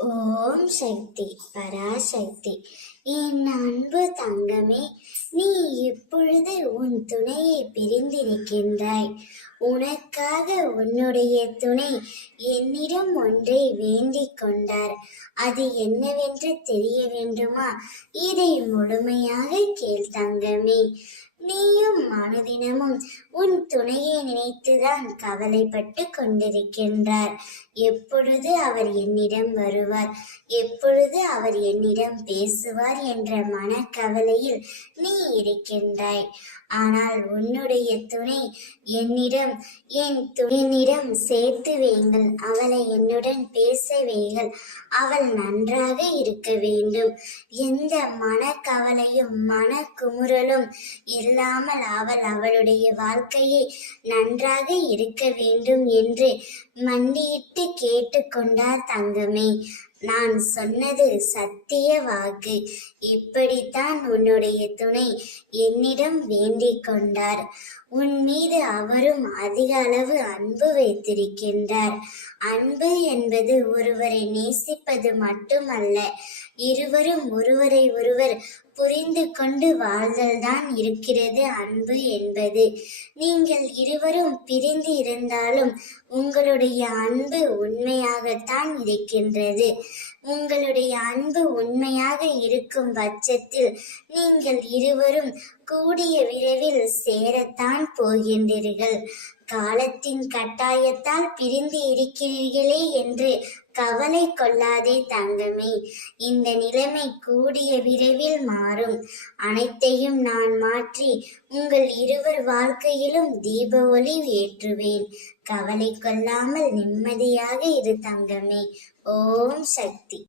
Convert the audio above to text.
ஓம் சக்தி பராசக்தி. என் அன்பு தங்கமே, நீ இப்பொழுது உன் துணையை பிரிந்திருக்கின்றாய். உனக்காக உன்னுடைய துணை என்னிடம் ஒன்றை வேண்டிக் கொண்டார். அது என்னவென்று தெரிய வேண்டுமா? இதை முழுமையாக கேள் தங்கமே. நீயும் மனுதினமும் உன் துணையை நினைத்துதான் கவலைப்பட்டு கொண்டிருக்கின்றார். எப்பொழுது அவர் என்னிடம் வருவார், எப்பொழுது அவர் என்னிடம் பேசுவார் என்ற மனக்கவலையில் நீ இருக்கின்றாய். ஆனால் உன்னுடைய துணை என்னிடம் என்னிடம் சேர்த்து வையுங்கள், அவளை என்னுடன் பேச வையுங்கள், அவள் நன்றாக இருக்க வேண்டும், எந்த மனக்கவலையும் மனக்குமுறலும் இல்லாமல் அவள் அவளுடைய வாழ்க்கையை நன்றாக இருக்க வேண்டும் என்று மண்டியிட்டு கேட்டுக்கொண்டார் தங்கமே. நான் சொன்னது சத்திய வாக்கு. இப்படித்தான் உன்னுடைய துணை என்னிடம் வேண்டிக் கொண்டார். உன் மீது அவரும் அதிக அளவு அன்பு வைத்திருக்கின்றார். அன்பு என்பது ஒருவரை நேசிப்பது மட்டுமல்ல, இருவரும் ஒருவரை ஒருவர் புரிந்து கொண்டு வாழ்தல்தான் இருக்கிறது அன்பு என்பது. நீங்கள் இருவரும் பிரிந்து இருந்தாலும் உங்களுடைய அன்பு உண்மையாகத்தான் இருக்கின்றது. உங்களுடைய அன்பு உண்மையாக இருக்கும் பட்சத்தில் நீங்கள் இருவரும் கூடிய விரைவில் சேரத்தான் போகின்றீர்கள். காலத்தின் கட்டாயத்தால் பிரிந்து இருக்கிறீர்களே என்று கவலை கொள்ளாதே தங்கமே. இந்த நிலைமை கூடிய விரைவில் மாறும். அனைத்தையும் நான் மாற்றி உங்கள் இருவர் வாழ்க்கையிலும் தீப ஒளி ஏற்றுவேன். கவலை கொள்ளாமல் நிம்மதியாக இரு தங்கமே. ஓம் சக்தி.